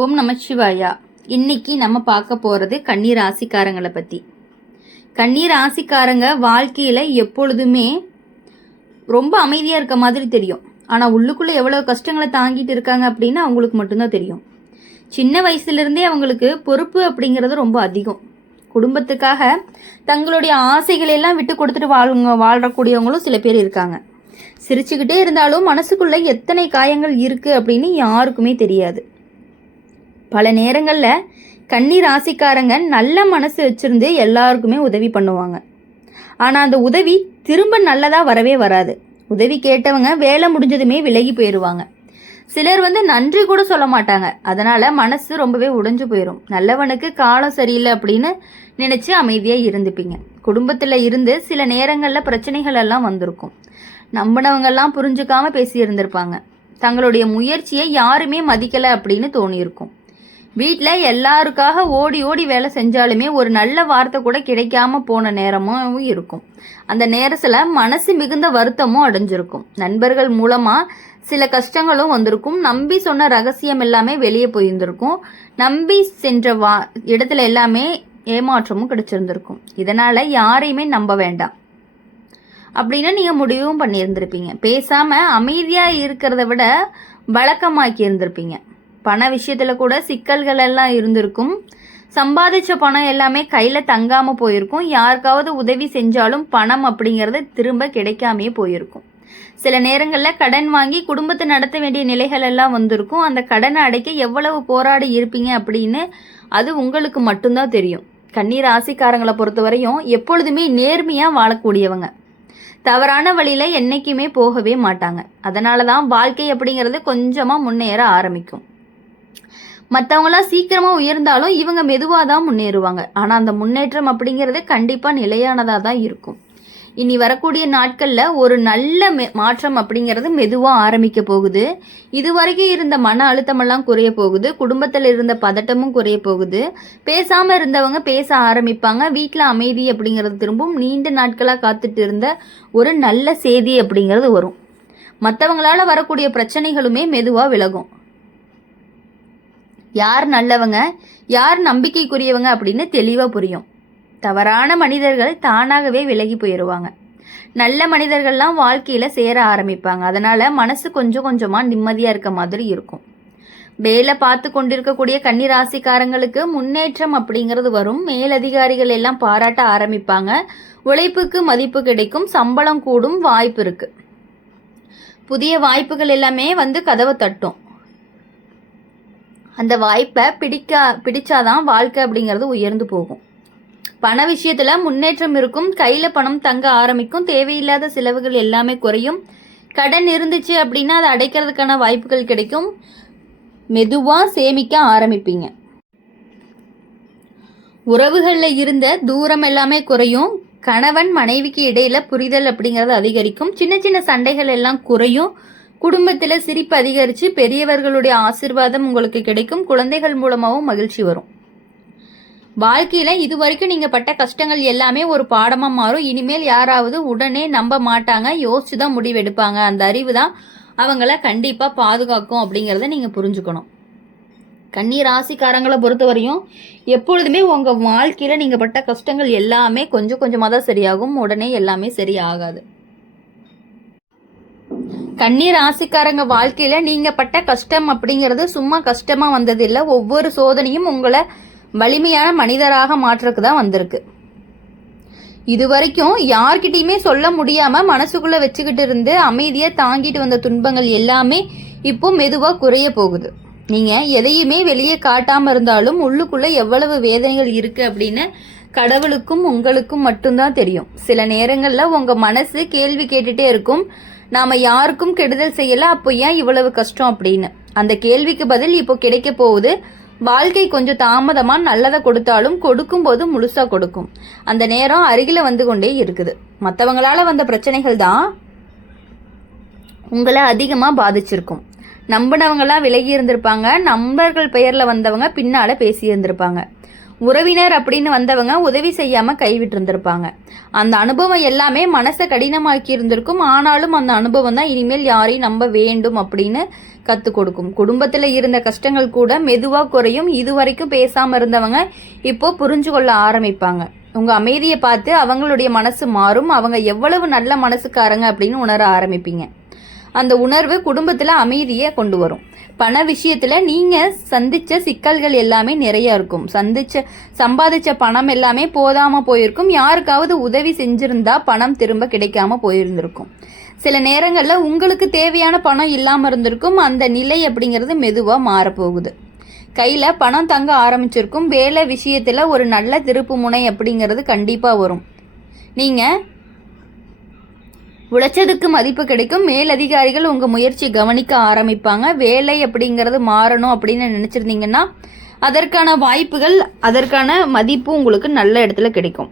ஓம் நமச்சிவாயா. இன்னைக்கு நம்ம பார்க்க போகிறது கன்னி ராசிக்காரங்களை பற்றி. கன்னி ராசிக்காரங்க வாழ்க்கையில் எப்பொழுதுமே ரொம்ப அமைதியாக இருக்க மாதிரி தெரியும். ஆனால் உள்ளுக்குள்ளே எவ்வளோ கஷ்டங்களை தாங்கிட்டு இருக்காங்க அப்படின்னு அவங்களுக்கு மட்டும்தான் தெரியும். சின்ன வயசுலேருந்தே அவங்களுக்கு பொறுப்பு அப்படிங்கிறது ரொம்ப அதிகம். குடும்பத்துக்காக தங்களுடைய ஆசைகளெல்லாம் விட்டு கொடுத்துட்டு வாழ்றக்கூடியவங்களும் சில பேர் இருக்காங்க. சிரிச்சுக்கிட்டே இருந்தாலும் மனசுக்குள்ளே எத்தனை காயங்கள் இருக்குது அப்படின்னு யாருக்குமே தெரியாது. பல நேரங்களில் கன்னி ராசிக்காரங்க நல்ல மனசு வச்சுருந்து எல்லாருக்குமே உதவி பண்ணுவாங்க. ஆனால் அந்த உதவி திரும்ப நல்லதாக வரவே வராது. உதவி கேட்டவங்க வேலை முடிஞ்சதுமே விலகி போயிடுவாங்க. சிலர் நன்றி கூட சொல்ல மாட்டாங்க. அதனால் மனசு ரொம்பவே உடைஞ்சு போயிடும். நல்லவனுக்கு காலம் சரியில்லை அப்படின்னு நினச்சி அமைதியாக இருந்துப்பீங்க. குடும்பத்தில் இருந்து சில நேரங்களில் பிரச்சனைகள் எல்லாம் வந்திருக்கும். நம்பினவங்கெல்லாம் புரிஞ்சுக்காமல் பேசி இருந்திருப்பாங்க. தங்களுடைய முயற்சியை யாருமே மதிக்கலை அப்படின்னு தோணியிருக்கும். வீட்டில் எல்லாருக்காக ஓடி ஓடி வேலை செஞ்சாலுமே ஒரு நல்ல வார்த்தை கூட கிடைக்காம போன நேரமும் இருக்கும். அந்த நேரத்தில் மனசு மிகுந்த வருத்தமும் அடைஞ்சிருக்கும். நண்பர்கள் மூலமாக சில கஷ்டங்களும் வந்திருக்கும். நம்பி சொன்ன ரகசியம் எல்லாமே வெளியே போயிருந்திருக்கும். நம்பி சென்ற இடத்துல எல்லாமே ஏமாற்றமும் கிடைச்சிருந்திருக்கும். இதனால் யாரையுமே நம்ப வேண்டாம் அப்படின்னு நீங்கள் முடிவும் பண்ணியிருந்திருப்பீங்க. பேசாமல் அமைதியாக இருக்கிறத விட வழக்கமாக்கி இருந்திருப்பீங்க. பண விஷயத்தில் கூட சிக்கல்கள் எல்லாம் இருந்திருக்கும். சம்பாதிச்ச பணம் எல்லாமே கையில் தங்காமல் போயிருக்கும். யாருக்காவது உதவி செஞ்சாலும் பணம் அப்படிங்கிறது திரும்ப கிடைக்காமே போயிருக்கும். சில நேரங்களில் கடன் வாங்கி குடும்பத்தை நடத்த வேண்டிய நிலைகள் எல்லாம் வந்திருக்கும். அந்த கடனை அடைக்க எவ்வளவு போராடி இருப்பீங்க அப்படின்னு அது உங்களுக்கு மட்டும்தான் தெரியும். கன்னி ராசிக்காரங்களை பொறுத்தவரையும் எப்பொழுதுமே நேர்மையாக வாழக்கூடியவங்க. தவறான வழியில் என்றைக்குமே போகவே மாட்டாங்க. அதனால தான் வாழ்க்கை அப்படிங்கிறது கொஞ்சமாக முன்னேற ஆரம்பிக்கும். மற்றவங்களாம் சீக்கிரமாக உயர்ந்தாலும் இவங்க மெதுவாக தான் முன்னேறுவாங்க. ஆனால் அந்த முன்னேற்றம் அப்படிங்கிறது கண்டிப்பாக நிலையானதாக தான் இருக்கும். இனி வரக்கூடிய நாட்களில் ஒரு நல்ல மாற்றம் அப்படிங்கிறது மெதுவாக ஆரம்பிக்க போகுது. இதுவரைக்கும் இருந்த மன அழுத்தமெல்லாம் குறைய போகுது. குடும்பத்தில் இருந்த பதட்டமும் குறைய போகுது. பேசாமல் இருந்தவங்க பேச ஆரம்பிப்பாங்க. வீட்டில் அமைதி அப்படிங்கிறது திரும்பும். நீண்ட நாட்களாக காத்துட்டு இருந்த ஒரு நல்ல செய்தி அப்படிங்கிறது வரும். மற்றவங்களால் வரக்கூடிய பிரச்சனைகளுமே மெதுவாக விலகும். யார் நல்லவங்க யார் நம்பிக்கைக்குரியவங்க அப்படின்னு தெளிவாக புரியும். தவறான மனிதர்கள் தானாகவே விலகி போயிடுவாங்க. நல்ல மனிதர்கள்லாம் வாழ்க்கையில் சேர ஆரம்பிப்பாங்க. அதனால் மனசு கொஞ்சம் கொஞ்சமாக நிம்மதியாக இருக்க மாதிரி இருக்கும். வேலை பார்த்து கொண்டிருக்கக்கூடிய கன்னி ராசிக்காரங்களுக்கு முன்னேற்றம் அப்படிங்கிறது வரும். மேலதிகாரிகள் எல்லாம் பாராட்ட ஆரம்பிப்பாங்க. உழைப்புக்கு மதிப்பு கிடைக்கும். சம்பளம் கூடும் வாய்ப்பு இருக்குது. புதிய வாய்ப்புகள் எல்லாமே கதவை தட்டும். அந்த வாய்ப்பை பிடிச்சாதான் வாழ்க்கை அப்படிங்கிறது உயர்ந்து போகும். பண விஷயத்தில் முன்னேற்றம் இருக்கும். கையில் பணம் தங்க ஆரம்பிக்கும். தேவையில்லாத செலவுகள் எல்லாமே குறையும். கடன் இருந்துச்சு அப்படின்னா அதை அடைக்கிறதுக்கான வாய்ப்புகள் கிடைக்கும். மெதுவாக சேமிக்க ஆரம்பிப்பீங்க. உறவுகளில் இருந்த தூரம் எல்லாமே குறையும். கணவன் மனைவிக்கு இடையில புரிதல் அப்படிங்கிறது அதிகரிக்கும். சின்ன சின்ன சண்டைகள் எல்லாம் குறையும். குடும்பத்தில் சிரிப்பு அதிகரித்து பெரியவர்களுடைய ஆசீர்வாதம் உங்களுக்கு கிடைக்கும். குழந்தைகள் மூலமாகவும் மகிழ்ச்சி வரும். வாழ்க்கையில் இது வரைக்கும் நீங்கள் பட்ட கஷ்டங்கள் எல்லாமே ஒரு பாடமாக மாறும். இனிமேல் யாராவது உடனே நம்ப மாட்டாங்க. யோசிச்சு தான் முடிவெடுப்பாங்க. அந்த அறிவு தான் அவங்கள கண்டிப்பாக பாதுகாக்கும் அப்படிங்கிறத நீங்கள் புரிஞ்சுக்கணும். கன்னி ராசிக்காரங்களை பொறுத்தவரையும் எப்பொழுதுமே உங்கள் வாழ்க்கையில் நீங்கள் பட்ட கஷ்டங்கள் எல்லாமே கொஞ்சம் கொஞ்சமாக தான் சரியாகும். உடனே எல்லாமே சரியாகாது. கன்னி ராசிக்காரங்க வாழ்க்கையில் நீங்கள் பட்ட கஷ்டம் அப்படிங்கிறது சும்மா கஷ்டமாக வந்ததில்லை. ஒவ்வொரு சோதனையும் உங்களை வலிமையான மனிதராக மாற்றுறதுக்கு தான் வந்திருக்கு. இது வரைக்கும் யார்கிட்டையுமே சொல்ல முடியாமல் மனசுக்குள்ளே வச்சுக்கிட்டு இருந்து அமைதியாக தாங்கிட்டு வந்த துன்பங்கள் எல்லாமே இப்போ மெதுவாக குறைய போகுது. நீங்கள் எதையுமே வெளியே காட்டாமல் இருந்தாலும் உள்ளுக்குள்ளே எவ்வளவு வேதனைகள் இருக்குது அப்படின்னு கடவுளுக்கும் உங்களுக்கும் மட்டும்தான் தெரியும். சில நேரங்களில் உங்கள் மனசு கேள்வி கேட்டுகிட்டே இருக்கும். நாம் யாருக்கும் கெடுதல் செய்யலை, அப்போ ஏன் இவ்வளவு கஷ்டம் அப்படின்னு. அந்த கேள்விக்கு பதில் இப்போ கிடைக்க போகுது. வாழ்க்கை கொஞ்சம் தாமதமாக நல்லதை கொடுத்தாலும் கொடுக்கும்போது முழுசாக கொடுக்கும். அந்த நேரம் அருகில் வந்து கொண்டே இருக்குது. மற்றவங்களால் வந்த பிரச்சனைகள் தான் உங்களை அதிகமாக பாதிச்சிருக்கும். நம்பினவங்களாம் விலகி இருந்திருப்பாங்க. நண்பர்கள் பெயரில் வந்தவங்க பின்னால் பேசி இருந்திருப்பாங்க. உறவினர் அப்படின்னு வந்தவங்க உதவி செய்யாமல் கைவிட்டு இருந்திருப்பாங்க. அந்த அனுபவம் எல்லாமே மனசை கடினமாக்கி இருந்திருக்கும். ஆனாலும் அந்த அனுபவம் தான் இனிமேல் யாரையும் நம்ப வேண்டும் அப்படின்னு கற்றுக் கொடுக்கும். குடும்பத்தில் இருந்த கஷ்டங்கள் கூட மெதுவாக குறையும். இதுவரைக்கும் பேசாமல் இருந்தவங்க இப்போ புரிஞ்சு கொள்ள ஆரம்பிப்பாங்க. உங்கள் அமைதியை பார்த்து அவங்களுடைய மனசு மாறும். அவங்க எவ்வளவு நல்ல மனசுக்காரங்க அப்படின்னு உணர ஆரம்பிப்பீங்க. அந்த உணர்வு குடும்பத்தில் அமைதியை கொண்டு வரும். பண விஷயத்தில் நீங்கள் சந்தித்த சிக்கல்கள் எல்லாமே நிறையா இருக்கும். சம்பாதிச்ச பணம் எல்லாமே போதாமல் போயிருக்கும். யாருக்காவது உதவி செஞ்சுருந்தா பணம் திரும்ப கிடைக்காம போயிருந்திருக்கும். சில நேரங்களில் உங்களுக்கு தேவையான பணம் இல்லாமல் இருந்திருக்கும். அந்த நிலை அப்படிங்கிறது மெதுவாக மாறப்போகுது. கையில் பணம் தங்க ஆரம்பிச்சிருக்கும். வேலை விஷயத்தில் ஒரு நல்ல திருப்பு முனை அப்படிங்கிறது கண்டிப்பாக வரும். நீங்கள் உழைச்சதுக்கு மதிப்பு கிடைக்கும். மேலதிகாரிகள் உங்கள் முயற்சி கவனிக்க ஆரம்பிப்பாங்க. வேலை அப்படிங்கிறது மாறணும் அப்படின்னு நினச்சிருந்தீங்கன்னா அதற்கான வாய்ப்புகள், அதற்கான மதிப்பு உங்களுக்கு நல்ல இடத்துல கிடைக்கும்.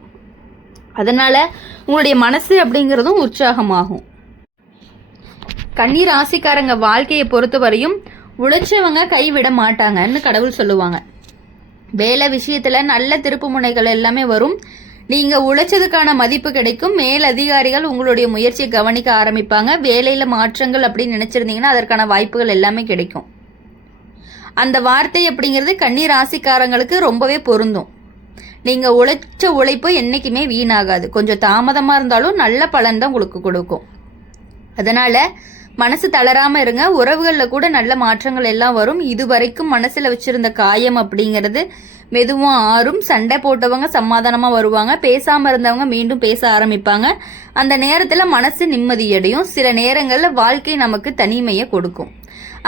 அதனால் உங்களுடைய மனசு அப்படிங்கிறதும் உற்சாகமாகும். கன்னி ராசிக்காரங்க வாழ்க்கையை பொறுத்தவரையும் உழைச்சவங்க கைவிட மாட்டாங்கன்னு கடவுள் சொல்லுவாங்க. வேலை விஷயத்தில் நல்ல திருப்பு முனைகள் எல்லாமே வரும். நீங்கள் உழைச்சதுக்கான மதிப்பு கிடைக்கும். மேல் அதிகாரிகள் உங்களுடைய முயற்சியை கவனிக்க ஆரம்பிப்பாங்க. வேலையில் மாற்றங்கள் அப்படின்னு நினச்சிருந்தீங்கன்னா அதற்கான வாய்ப்புகள் எல்லாமே கிடைக்கும். அந்த வார்த்தை அப்படிங்கிறது கன்னி ராசிக்காரங்களுக்கு ரொம்பவே பொருந்தும். நீங்கள் உழைச்ச உழைப்பு என்றைக்குமே வீணாகாது. கொஞ்சம் தாமதமாக இருந்தாலும் நல்ல பலன் தான் உங்களுக்கு கொடுக்கும். அதனால் மனசு தளராமல் இருங்க. உறவுகளில் கூட நல்ல மாற்றங்கள் எல்லாம் வரும். இதுவரைக்கும் மனசில் வச்சுருந்த காயம் அப்படிங்கிறது மெதுவாக ஆறும். சண்டை போட்டவங்க சமாதானமாக வருவாங்க. பேசாமல் இருந்தவங்க மீண்டும் பேச ஆரம்பிப்பாங்க. அந்த நேரத்தில் மனசு நிம்மதியடையும். சில நேரங்களில் வாழ்க்கை நமக்கு தனிமையை கொடுக்கும்.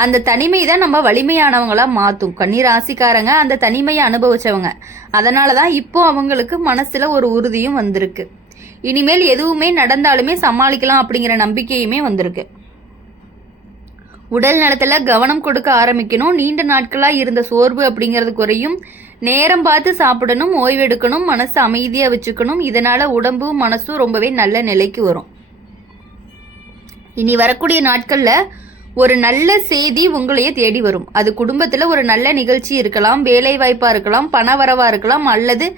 அந்த தனிமை தான் நம்ம வலிமையானவங்களாக மாற்றும். கன்னி ராசிக்காரங்க அந்த தனிமையை அனுபவிச்சவங்க. அதனால தான் இப்போ அவங்களுக்கு மனசில் ஒரு உறுதியும் வந்திருக்கு. இனிமேல் எதுவுமே நடந்தாலுமே சமாளிக்கலாம் அப்படிங்கிற நம்பிக்கையுமே வந்திருக்கு. உடல் நலத்தில் கவனம் கொடுக்க ஆரம்பிக்கணும். நீண்ட நாட்களாக இருந்த சோர்வு அப்படிங்கிறது குறையும். நேரம் பார்த்து சாப்பிடணும், ஓய்வெடுக்கணும், மனசு அமைதியாக வச்சுக்கணும். இதனால் உடம்பும் மனசும் ரொம்பவே நல்ல நிலைக்கு வரும். இனி வரக்கூடிய நாட்களில் ஒரு நல்ல செய்தி உங்களையே தேடி வரும். அது குடும்பத்தில் ஒரு நல்ல நிகழ்ச்சி இருக்கலாம், வேலை வாய்ப்பாக இருக்கலாம், பண வரவாக இருக்கலாம், அல்லது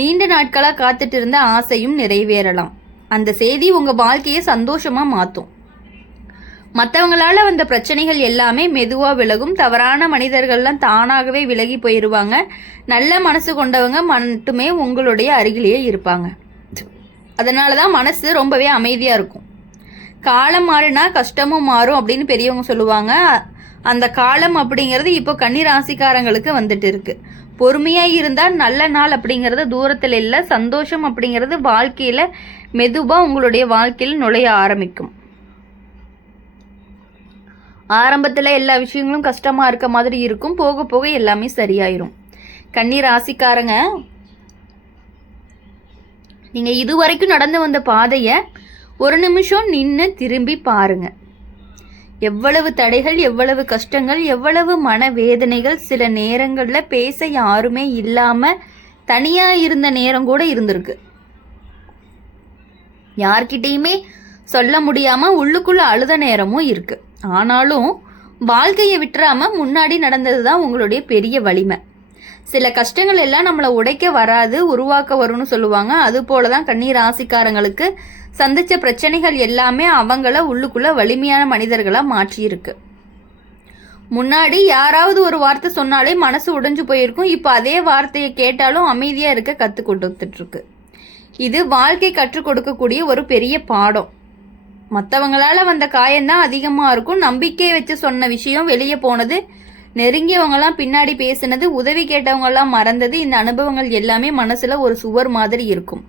நீண்ட நாட்களாக காத்துட்டு இருந்த ஆசையும் நிறைவேறலாம். அந்த செய்தி உங்கள் வாழ்க்கையை சந்தோஷமாக மாற்றும். மற்றவங்களால வந்த பிரச்சனைகள் எல்லாமே மெதுவாக விலகும். தவறான மனிதர்கள்லாம் தானாகவே விலகி போயிடுவாங்க. நல்ல மனசு கொண்டவங்க மட்டுமே உங்களுடைய அருகிலேயே இருப்பாங்க. அதனால தான் மனசு ரொம்பவே அமைதியாக இருக்கும். காலம் மாறினா கஷ்டமும் மாறும் அப்படின்னு பெரியவங்க சொல்லுவாங்க. அந்த காலம் அப்படிங்கிறது இப்போ கன்னி ராசிக்காரங்களுக்கு வந்துட்டு இருக்கு. பொறுமையாக இருந்தால் நல்ல நாள் அப்படிங்கிறது தூரத்தில் இல்லை. சந்தோஷம் அப்படிங்கிறது வாழ்க்கையில் மெதுவாக உங்களுடைய வாழ்க்கையில் நுழைய ஆரம்பிக்கும். ஆரம்பத்தில் எல்லா விஷயங்களும் கஷ்டமாக இருக்க மாதிரி இருக்கும். போக போக எல்லாமே சரியாயிரும். கன்னி ராசிக்காரங்க, நீங்கள் இதுவரைக்கும் நடந்து வந்த பாதையை ஒரு நிமிஷம் நின்று திரும்பி பாருங்க. எவ்வளவு தடைகள், எவ்வளவு கஷ்டங்கள், எவ்வளவு மனவேதனைகள். சில நேரங்களில் பேச யாருமே இல்லாமல் தனியாக இருந்த நேரம் கூட இருந்திருக்கு. யார்கிட்டையுமே சொல்ல முடியாமல் உள்ளுக்குள்ளே அழுத நேரமும் இருக்குது. ஆனாலும் வாழ்க்கையை விட்டுறாமல் முன்னாடி நடந்தது தான் உங்களுடைய பெரிய வலிமை. சில கஷ்டங்கள் எல்லாம் நம்மளை உடைக்க வராது, உருவாக்க வரும்னு சொல்லுவாங்க. அதுபோல தான் கன்னி ராசிக்காரங்களுக்கு சந்தித்த பிரச்சனைகள் எல்லாமே அவங்கள உள்ளுக்குள்ளே வலிமையான மனிதர்களாக மாற்றியிருக்கு. முன்னாடி யாராவது ஒரு வார்த்தை சொன்னாலே மனசு உடைஞ்சு போயிருக்கும். இப்போ அதே வார்த்தையை கேட்டாலும் அமைதியாக இருக்க கற்றுக் கொடுத்துட்ருக்கு. இது வாழ்க்கை கற்றுக் கொடுக்கக்கூடிய ஒரு பெரிய பாடம். மற்றவங்களால வந்த காயம்தான் அதிகமாக இருக்கும். நம்பிக்கையை வச்சு சொன்ன விஷயம் வெளியே போனது, நெருங்கியவங்களாம் பின்னாடி பேசினது, உதவி கேட்டவங்கெல்லாம் மறந்தது. இந்த அனுபவங்கள் எல்லாமே மனசில் ஒரு சுவர் மாதிரி இருக்கும்.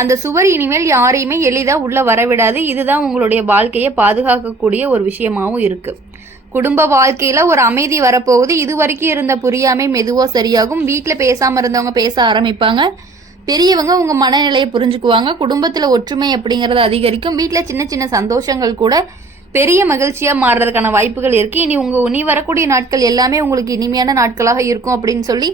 அந்த சுவர் இனிமேல் யாரையுமே எளிதாக உள்ளே வரவிடாது. இதுதான் உங்களுடைய வாழ்க்கையை பாதுகாக்கக்கூடிய ஒரு விஷயமாகவும் இருக்குது. குடும்ப வாழ்க்கையில் ஒரு அமைதி வரப்போகுது. இது வரைக்கும் இருந்த புரியாமை மெதுவாக சரியாகும். வீட்டில் பேசாமல் இருந்தவங்க பேச ஆரம்பிப்பாங்க. பெரியவங்க உங்கள் மனநிலையை புரிஞ்சுக்குவாங்க. குடும்பத்தில் ஒற்றுமை அப்படிங்கிறது அதிகரிக்கும். வீட்டில் சின்ன சின்ன சந்தோஷங்கள் கூட பெரிய மகிழ்ச்சியாக மாறுறதுக்கான வாய்ப்புகள் இருக்குது. இனி வரக்கூடிய நாட்கள் எல்லாமே உங்களுக்கு இனிமையான நாட்களாக இருக்கும் அப்படின்னு சொல்லி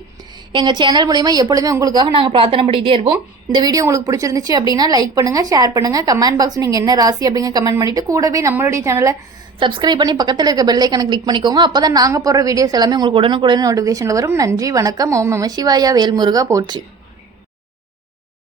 எங்கள் சேனல் மூலிமா எப்பொழுதுமே உங்களுக்காக நாங்கள் பிரார்த்தனை பண்ணிகிட்டே இருப்போம். இந்த வீடியோ உங்களுக்கு பிடிச்சிருந்துச்சு அப்படின்னா லைக் பண்ணுங்கள், ஷேர் பண்ணுங்கள், கமெண்ட் பாக்ஸ் நீங்கள் என்ன ராசி அப்படிங்க கமெண்ட் பண்ணிவிட்டு கூடவே நம்மளுடைய சேனலை சப்ஸ்கிரைப் பண்ணி பக்கத்தில் இருக்க பெல் ஐக்கனை கிளிக் பண்ணிக்கோங்க. அப்போ தான் நாங்கள் போடுற வீடியோஸ் எல்லாமே உங்களுக்கு உடனுக்குடன் நோட்டிஃபிகேஷனில் வரும். நன்றி, வணக்கம். ஓம் நம சிவாயா. வேல்முருகா போற்றி.